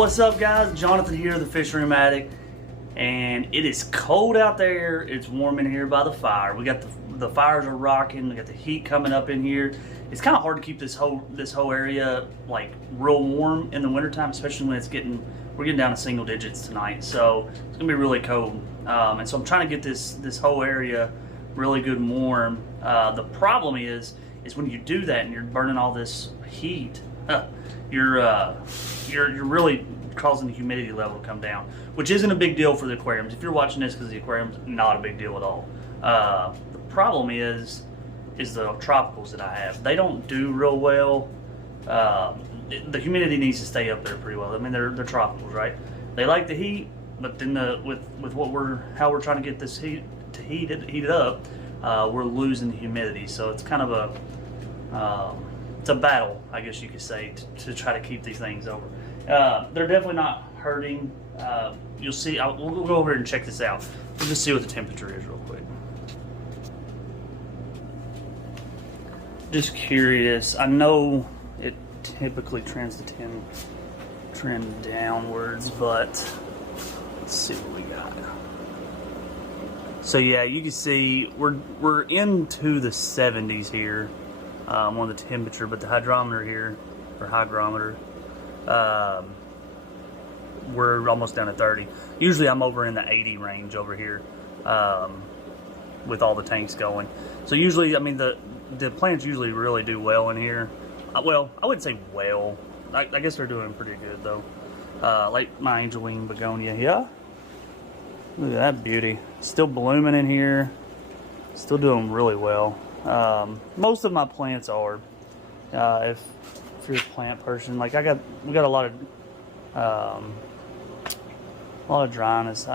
What's up, guys? Jonathan here, the Fish Room Addict, and it is cold out there. It's warm in here by the fire. We got the fires are rocking. We got the heat coming up in here. It's kind of hard to keep this whole area like real warm in the wintertime, especially when we're getting down to single digits tonight. So it's gonna be really cold, and so I'm trying to get this whole area really good and warm. The problem is when you do that and you're burning all this heat. You're really causing the humidity level to come down, which isn't a big deal for the aquariums. If you're watching this because the aquarium's not a big deal at all. The problem is the tropicals that I have. They don't do real well. The humidity needs to stay up there pretty well. I mean, they're tropicals, right? They like the heat, but then with how we're trying to get this heat to heat it up, we're losing the humidity. So it's kind of it's a battle, I guess you could say, to try to keep these things over. They're definitely not hurting. You'll see. We'll go over here and check this out. We'll just see what the temperature is real quick. Just curious. I know it typically trends to trend downwards, but let's see what we got. So yeah, you can see we're into the 70s here. On the temperature, but the hydrometer here, or hygrometer, we're almost down to 30. Usually I'm over in the 80 range over here with all the tanks going. So usually, I mean, the plants usually really do well in here. Well, I wouldn't say well. I guess they're doing pretty good though. Like my angel wing begonia, yeah. Look at that beauty. Still blooming in here. Still doing really well. Most of my plants are. If you're a plant person, like we got a lot of dryness,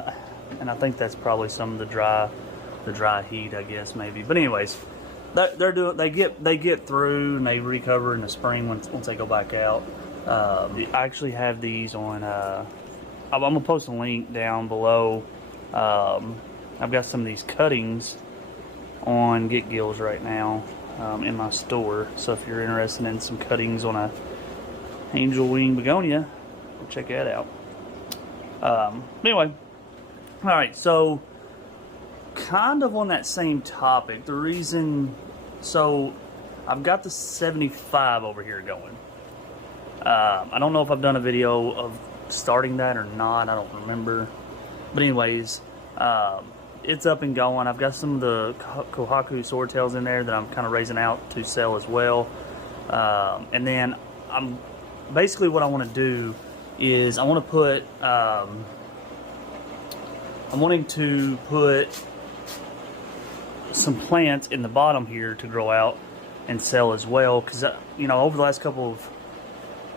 and I think that's probably some of the dry heat, I guess maybe. But anyways, they get through and they recover in the spring once they go back out. I actually have these on. I'm gonna post a link down below. I've got some of these cuttings on Get Gills right now in my store, so if you're interested in some cuttings on a angel wing begonia, check that out. Anyway, all right, so kind of on that same topic, the reason, so I've got the 75 over here going. I don't know if I've done a video of starting that or not, I don't remember, but anyways, it's up and going. I've got some of the Kohaku swordtails in there that I'm kind of raising out to sell as well. And then basically what I want to do is I want to put I'm wanting to put some plants in the bottom here to grow out and sell as well, because you know, over the last couple of,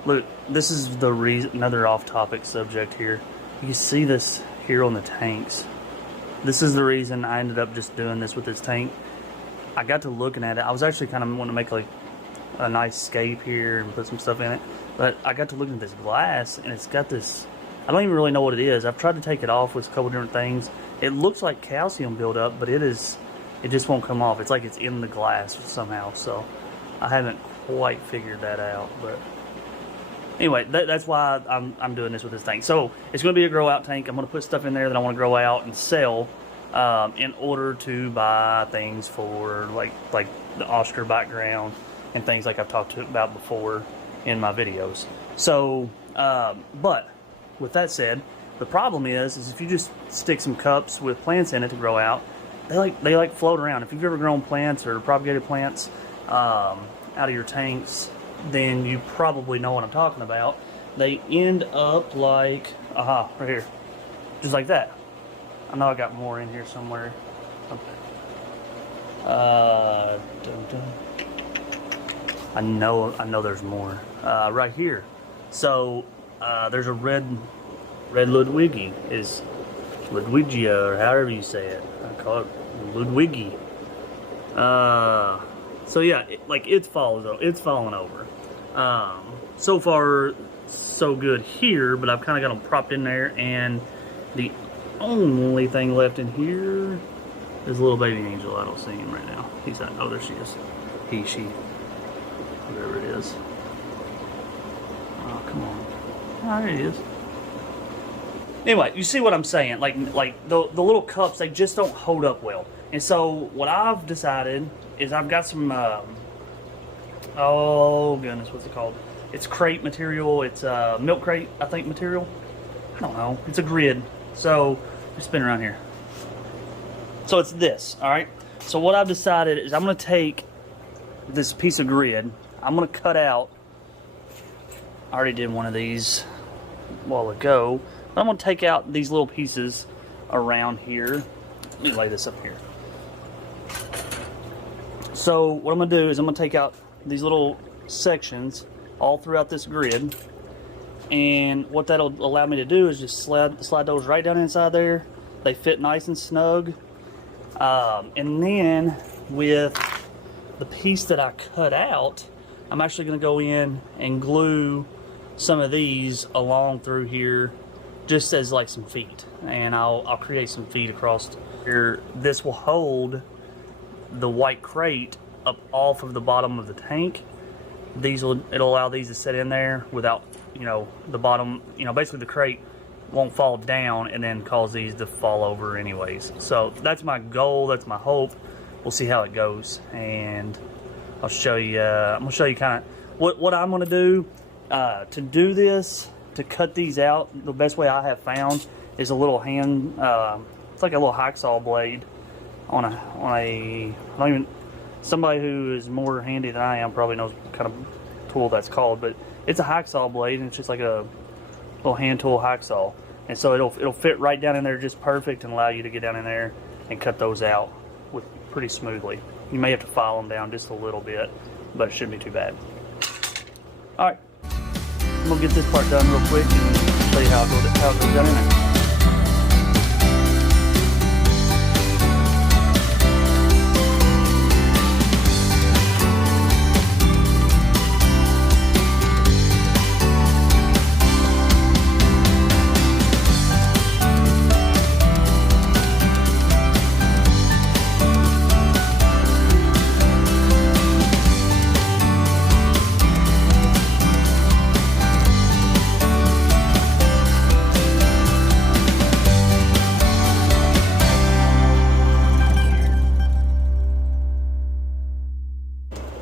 look, this is the reason, another off-topic subject here. You can see this here on the tanks. This is the reason I ended up just doing this with this tank. I got to looking at it. I was actually kind of wanting to make like a nice scape here and put some stuff in it. But I got to looking at this glass, and it's got this, I don't even really know what it is. I've tried to take it off with a couple different things. It looks like calcium buildup, but it just won't come off. It's like it's in the glass somehow. So I haven't quite figured that out. But anyway, that's why I'm doing this with this tank. So it's going to be a grow out tank. I'm going to put stuff in there that I want to grow out and sell in order to buy things for like the Oscar background and things like I've talked about before in my videos. So, but with that said, the problem is if you just stick some cups with plants in it to grow out, they like float around. If you've ever grown plants or propagated plants out of your tanks, then you probably know what I'm talking about. They end up like, right here, just like that. I know I got more in here somewhere. Okay. I know there's more right here. So there's a red Ludwigi, is Ludwigia, or however you say it. I call it Ludwigi. So yeah, it's falling over. So far, so good here, but I've kind of got them propped in there, and the only thing left in here is a little baby angel. I don't see him right now. He's not. Oh, there she is. He, she, whatever it is. Oh, come on. Oh, there he is. Anyway, you see what I'm saying? Like the little cups, they just don't hold up well. And so what I've decided is I've got some oh goodness, what's it called? It's crate material. It's milk crate, I think, material. I don't know. It's a grid. So just spin around here. So it's this, all right? So what I've decided is I'm going to take this piece of grid. I'm going to cut out. I already did one of these a while ago. But I'm going to take out these little pieces around here. Let me lay this up here. So what I'm going to do is I'm going to take out these little sections all throughout this grid. And what that'll allow me to do is just slide those right down inside there. They fit nice and snug. And then with the piece that I cut out, I'm actually going to go in and glue some of these along through here, just as like some feet. And I'll create some feet across here. This will hold the white crate up off of the bottom of the tank. It'll allow these to sit in there without, you know, the bottom, you know, basically the crate won't fall down and then cause these to fall over anyways. So that's my goal, that's my hope. We'll see how it goes, and I'll show you, I'm gonna show you kind of what I'm gonna do to do this, to cut these out. The best way I have found is a little hand, it's like a little hacksaw blade on a I don't even, somebody who is more handy than I am probably knows what kind of tool that's called, but it's a hacksaw blade, and it's just like a little hand tool hacksaw, and so it'll fit right down in there just perfect and allow you to get down in there and cut those out with pretty smoothly. You may have to file them down just a little bit, but it shouldn't be too bad. All right, I'm gonna get this part done real quick and show you how it goes down in there.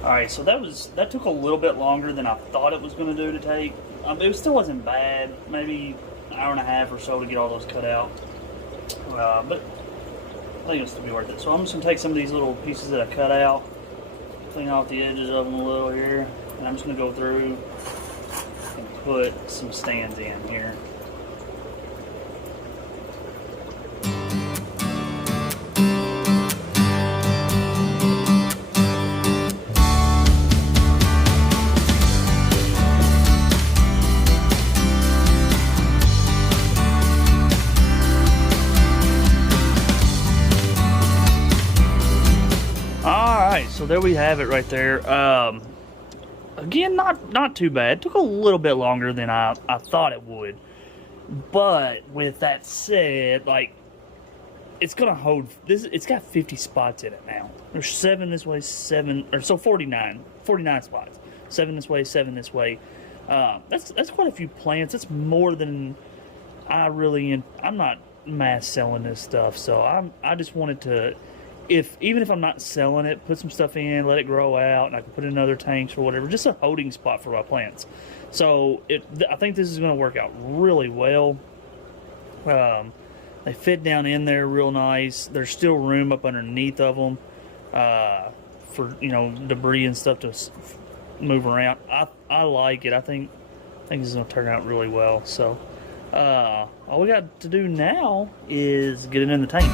Alright, so that took a little bit longer than I thought it was going to do to take. It still wasn't bad, maybe an hour and a half or so to get all those cut out. But I think it'll still be worth it. So I'm just going to take some of these little pieces that I cut out, clean off the edges of them a little here, and I'm just going to go through and put some stands in here. So there we have it right there. Again, not too bad. It took a little bit longer than I thought it would. But with that said, like, it's gonna hold this. It's got 50 spots in it now. There's 7 this way, 7, or so 49 spots. 7 this way, 7 this way. That's quite a few plants. That's more than I'm not mass selling this stuff, so I just wanted to, even if I'm not selling it, put some stuff in, let it grow out, and I can put it in other tanks or whatever. Just a holding spot for my plants. So I think this is going to work out really well. They fit down in there real nice. There's still room up underneath of them for, you know, debris and stuff to move around. I like it. I think this is going to turn out really well. So all we got to do now is get it in the tank.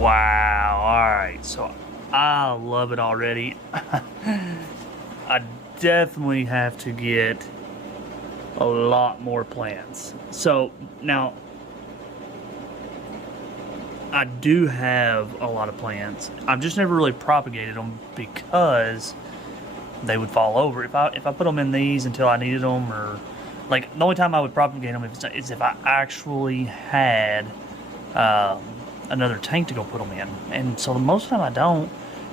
Wow, alright, so I love it already. I definitely have to get a lot more plants. So now I do have a lot of plants. I've just never really propagated them because they would fall over. If I put them in these until I needed them, or like the only time I would propagate them is if I actually had another tank to go put them in. And so most of the time I don't.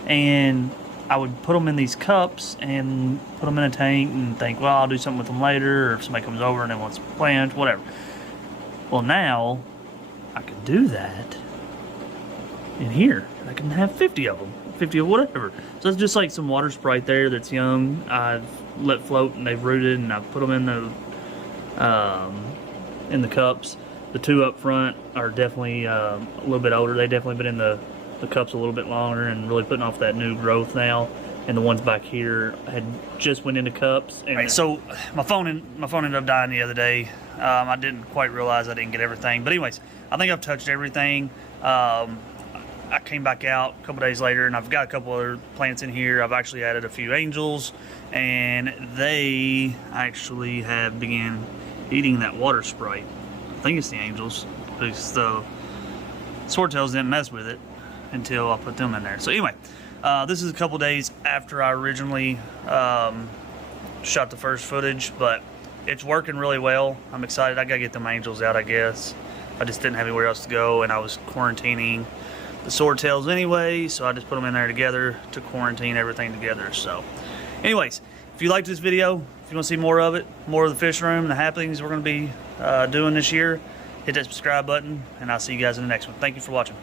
And I would put them in these cups and put them in a tank and think, well, I'll do something with them later, or if somebody comes over and they want some plants, whatever. Well, now I can do that in here. I can have 50 of them, 50 of whatever. So it's just like some water Sprite there that's young. I've let float and they've rooted, and I've put them in the cups. The two up front are definitely a little bit older. They've definitely been in the cups a little bit longer and really putting off that new growth now. And the ones back here had just went into cups. And right, so my phone ended up dying the other day. I didn't quite realize I didn't get everything. But anyways, I think I've touched everything. I came back out a couple days later, and I've got a couple other plants in here. I've actually added a few angels, and they actually have began eating that water Sprite. I think it's the angels, because the swordtails didn't mess with it until I put them in there. So anyway, this is a couple days after I originally shot the first footage, but it's working really well. I'm excited. I gotta get them angels out, I guess. I just didn't have anywhere else to go, and I was quarantining the swordtails anyway, so I just put them in there together to quarantine everything together. So anyways, if you liked this video, if you want to see more of it, more of the fish room and the happenings we're going to be doing this year, hit that subscribe button, and I'll see you guys in the next one. Thank you for watching.